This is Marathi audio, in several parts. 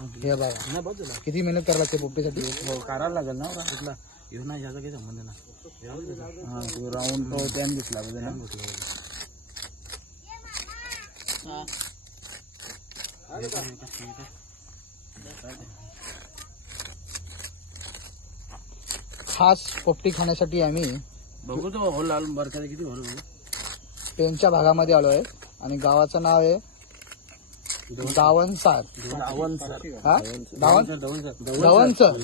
हे बघा. नाही बाजूला किती मेहनत करायला लागते पोपटीसाठी हो करायला लागेल ना कुठला येऊ नाही याचा काही संबंध ना हा तो राऊंड तो त्यान घेतला पाहिजे ना. खास पोपटी खाण्यासाठी आम्ही बघू तो होल लाल बरकाचा किती होल बघू पेनच्या भागामध्ये आलो आहे आणि गावाचं नाव आहे धावन सर. हा? दावण? Sir Dhawan sir.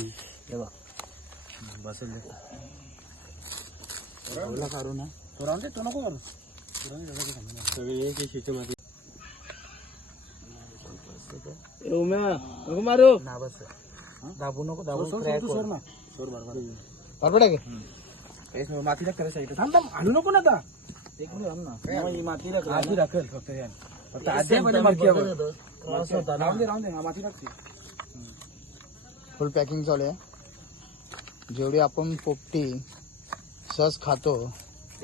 हे बघ. बसेल होला काढू ना. तो राहून दे तो नको करू. सगळे एक मारू. ना बस. दाबू नको सोड, दाबू सोड, crack सोड, सोड होईल. ना. सोड बरोबर बरोबर आहे का? मातीला करायचं इथं थांब थांब हलू नको ना आता. एक मिनिट ना. मग ही मातीला आधी राखेल फक्त यान. फक्त आधी मध्ये मडकी हवं. राहून दे राहून दे. हा माती टाकते फुल पॅकिंग चालू आहे. जेवढी आपण पोपटी सहज खातो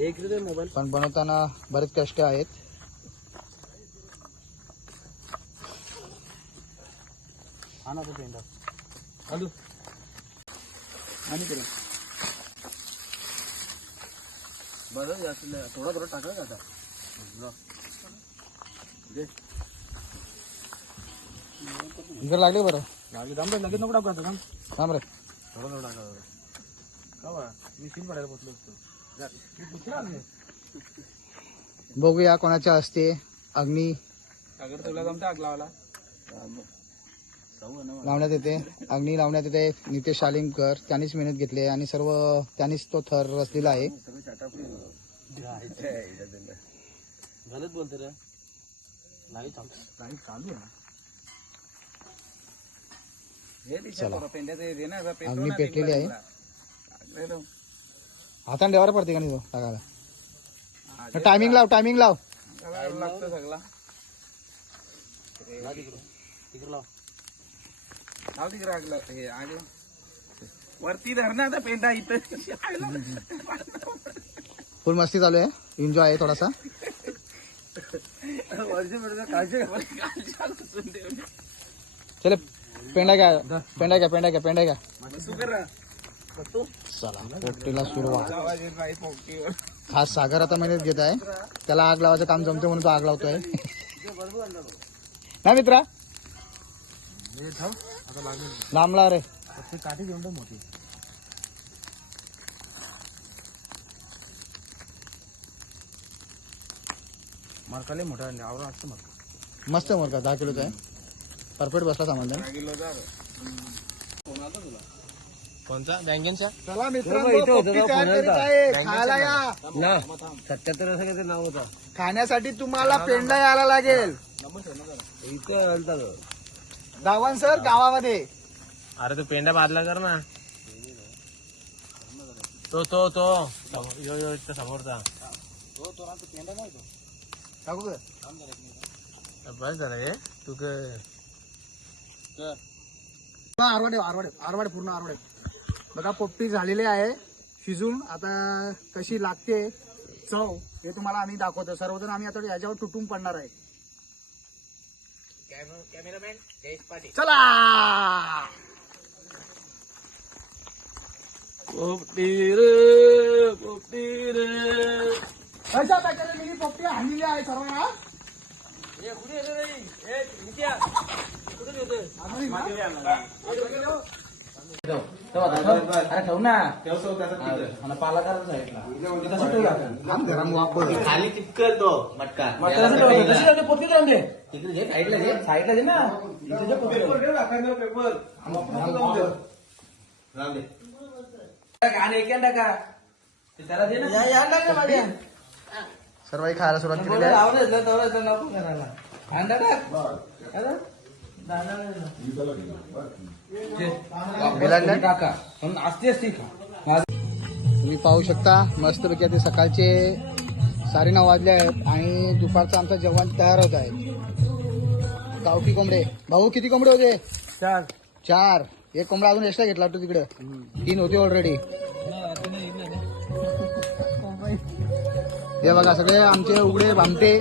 एक मोबाईल. पण बनवताना बरेच कष्ट आहेत. हा तो पेंडा. आणि बरं जास्त नाही. थोडा थोडा टाका का आता? जा. दे. इकडे लागले बरं? लागले. थांब लगेच नको टाकू आता थांब. थांब रे. थोडा थोडा टाका जरा. का मी सीन पडायला बसलो असतो. बघूया कोणाच्या असते अग्नी. अगर तुला जमता आग लावायला. जाऊ ना लावण्यात येते. अग्नी लावण्यात येते. नितेश शालिमकर त्यांनीच मेहनत घेतली आणि सर्व त्यांनीच तो थर रचलेला आहे. बोलते रे. लाइट लाइट चालू आहे ना हे दिशा चला. थोडं पेंड्याचं हे दे ना, जरा पेटव अग्नी ना पेटलेली आहे. लागलं रे. हाताने देवाला पडते का नाही तो टाकायला हा, जे टायमिंग लाव टायमिंग लाव सगळं लागतं सगळा तिकडे लाव लाव तिकडे आग लाव हे आग लाव. वरती धर ना आता पेंडा इथं फुल मस्ती चालू आहे एन्जॉय आहे थोडासा चले पेंडा घ्या पेंडा घ्या पेंडा घ्या पेंडा घ्या. बसू चला पोपटीला सुरुवात. हा सागर आता मेहनत घेत आहे. त्याला आग लावायचं काम जमते म्हणून तो आग लावतोय. ना मित्रा? लांबला रे. काठी घेऊन मोठी मोठी मार्काले मोठा आणले आवडा असतं मला मस्त मोर का दहा किलोचा आहे. परफेक्ट बसला सामान. कोणता बँकेचा चला मित्रांनो, आहे. ना सत्याहत्तर असं काहीतरी नाव होता. खाण्यासाठी तुम्हाला पेंडा यायला लागेल. दावण सर गावामध्ये. अरे तो पेंडा बादला कर ना. तो तो तो. यो यो इथं समोरचा. टाकू का? बस झालं हे. तू आरवाडे आरवाडे आरवाडे पूर्ण आरवाडे. बघा पोपटी झालेली आहे शिजून. आता कशी लागते चव हे तुम्हाला आम्ही दाखवतो. सर्वजण आम्ही आता याच्यावर तुटून पडणार आहे. कॅमेरामॅन चला! पोपटी रे पोपटी रे. अशा प्रकारे मी? पोपटी आणलेली आहे सर्वांना. ठेव. ना. पाला. खाली चिपकल तो मटका? पोटकीत राहून दे. इकडे घे, साईडला घे. साईडला घे ना. दे. आणि एक का? त्याला दे ना. सर्व खायला सुरुवात थोडं आहे. तुम्ही पाहू शकता मस्तपैकी आता सकाळचे साडे नऊ वाजले आहेत आणि दुपारचं आमचं जेवण तयार होत आहे. गावठी कोंबडे. भाऊ किती कोंबडे होते? चार. चार. एक कोंबडा अजून एक्स्ट्रा घेतला वाटतं तिकडे. तीन होते ऑलरेडी हे बघा सगळे आमचे उघडे भामटे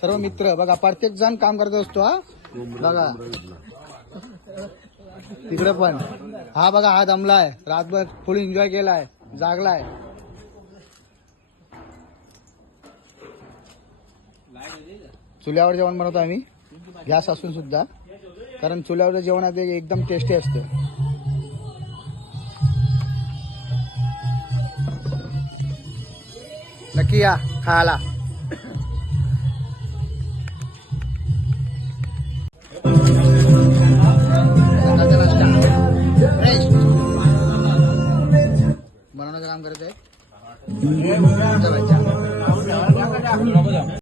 सर्व मित्र. बघा प्रत्येक जण काम करत असतो हा. बघा. तिकडे पण. हा बघा हा दमलाय. रातभर फुल एन्जॉय केलाय. जागलाय. चुल्यावर जेवण बनवतो आम्ही. गॅस असून सुद्धा. कारण चुल्यावर जेवण आहे ते एकदम टेस्टी असतं. नक्की या खायला